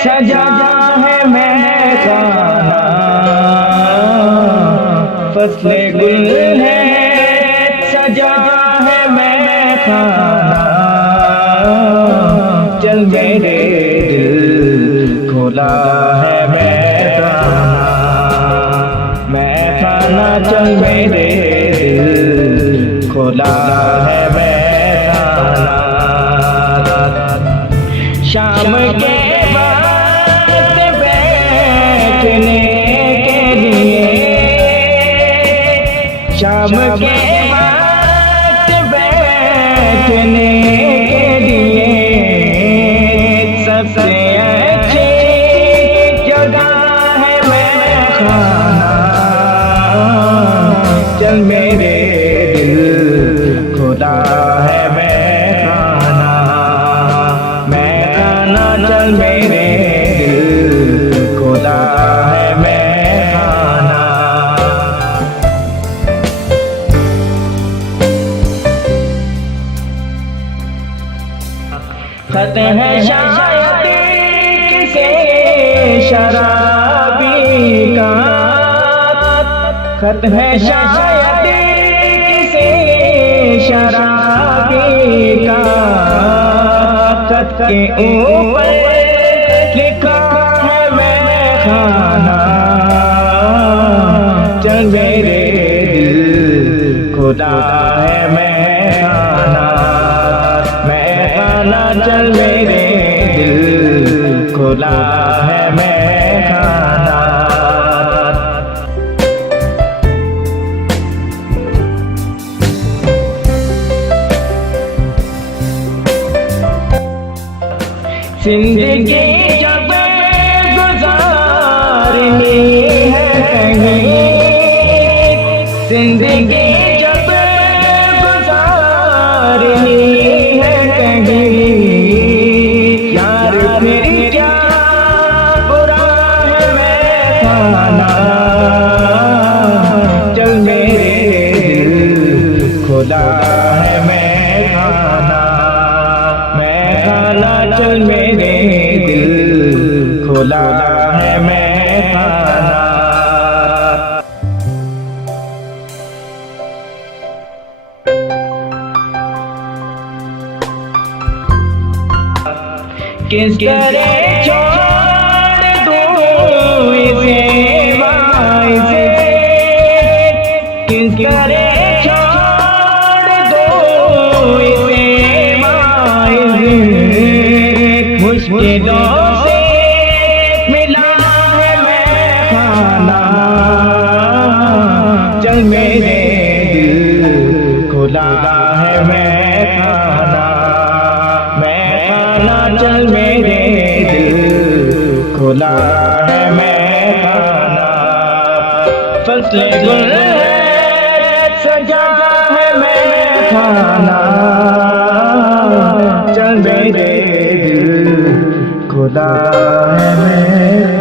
सजा है मैं खाना, फसले गुल है सजा है मैं खाना, चल मेरे दिल खोला है मैं खाना, चल मेरे दिल खोला है मैं खाना। शाम के वक्त बैठने के लिए, शाम के वक्त बैठने के लिए सबसे अच्छी जगह है मैं खाना, चल मेरे दिल खुदा है मैं खाना, चल मेरे दिल खुदा है मैं खाना। खत है शायद किसी शराबी का, खत है शायद किसी शराबी का, खत के ऊपर लिखा है मैं खाना, चल मेरे दिल खुदा है मैं खाना, चल मेरे दिल खुदा है मैं खाना। जिंदगी जब गुजारनी है कहीं, जिंदगी जब गुजारनी है कहीं, यार फिर क्या बुरा है मैं खाना, चल मेरे दिल खुदा है मैं खाना, चल मेरे दिल खुला है मैं खाना। किस तरह छोड़ दूं इसे वाइसे, किस तरह छोड़ दूं इसे वाइसे, मुश्किलों से मिला है मैं खाना, चल मेरे दिल खुला है मैं खाना, चल मेरे दिल खुला है मैं खाना, फसले गुल सजा है मैं खाना, चल मेरे दिल खुदा है मैं